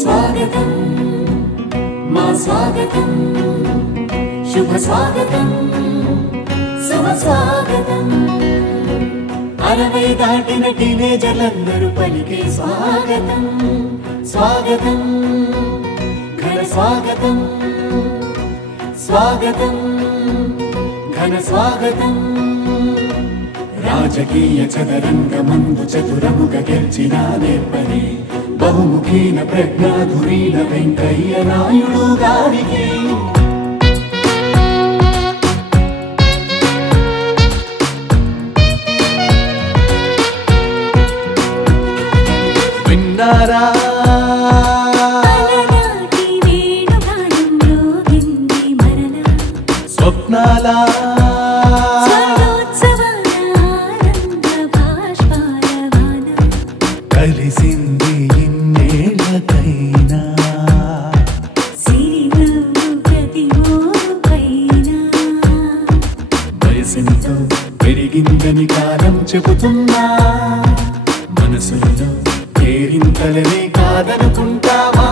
स्वागतं मा स्वागतं शुभ स्वागतं शुभ स्वागतं 60 దాటిన టీనేజర్లందరూ పలికే స్వాగతం స్వాగతం ఘన స్వాగతం स्वागतं घन स्वागतं राजकीय चतरंगमंदु चतुरमुख गेर्चिन नेर्परि बहुमुखीन प्रज्ञाधुरीन वेंकయ్య నాయుడు గారికి విన్నారా స్వప్నాల కలిసింది ఇన్నేళ్ళకైనా వయసెంతో పెరిగిందని కాలం చెబుతున్నా మనసులో కేరింతలనే కాదనుకుంటావా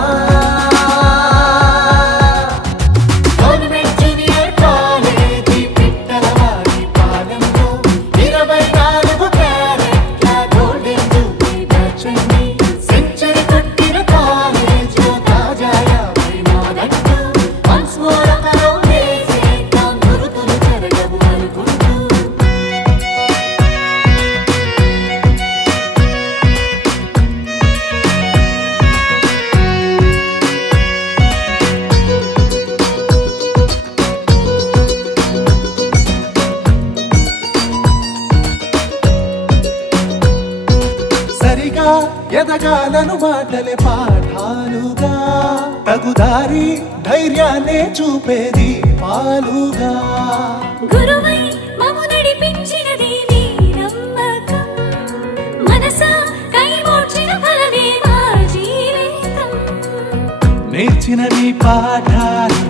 ఎదగాలను మాటలే పాఠాలుగా తగుదారి ధైర్యాన్ని చూపేది పాలుగా గురువై మము నడిపించినది నీ నమ్మకం మనసా కైమోర్చిన ఫలమే మా జీవితం నేర్చిన నీ పాఠాలు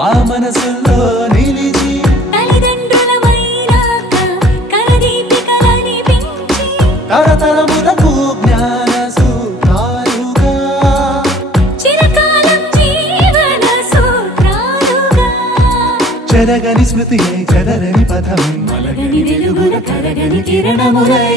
మా మనసులో నిలిచి తల్లిదండ్రులమైనాక కలదీపికలనిపించి తరతరములకు జ్ఞాన చెరగని స్మృతి చెదరని పథమై మలగని వెలుగుల కరగని కిరణములై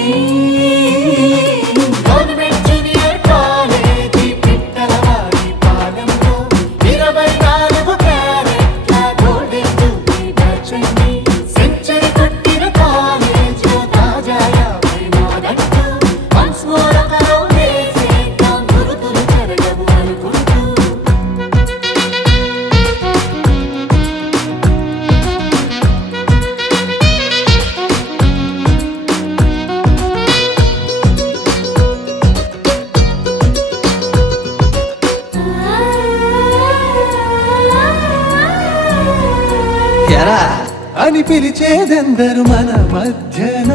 అని పిలిచేదెందరు మన మధ్యన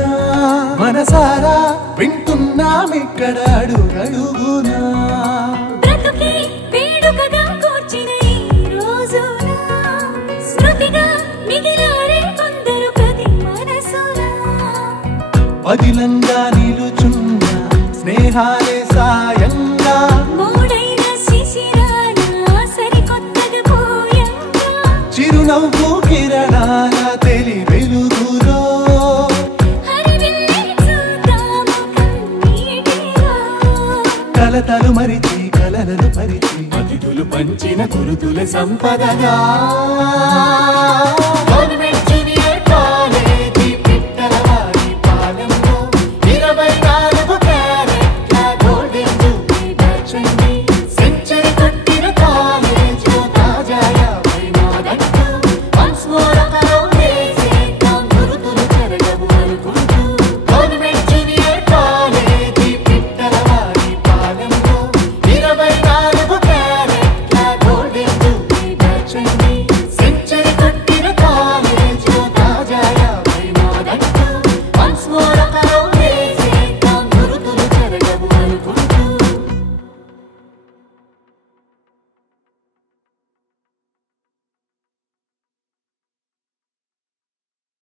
మనసారా వింటున్నామిక్కడ అడుగడుగునా బ్రతుకే వేడుకగా కూర్చిన ఈ రోజున స్మృతిగా మిగిలారే కొందరు ప్రతి మనసునా పదిలంగా నిలుచున్న స్నేహాలే సాయంగా మూడైన శిశిరాన సరికొత్తగా పోయంగా చిరునవ్వు కిరణాల తెలి వెలుగులో కలతలు మరిచి కలలను పరిచి అతిథులు పంచిన కురుతుల సంపదగా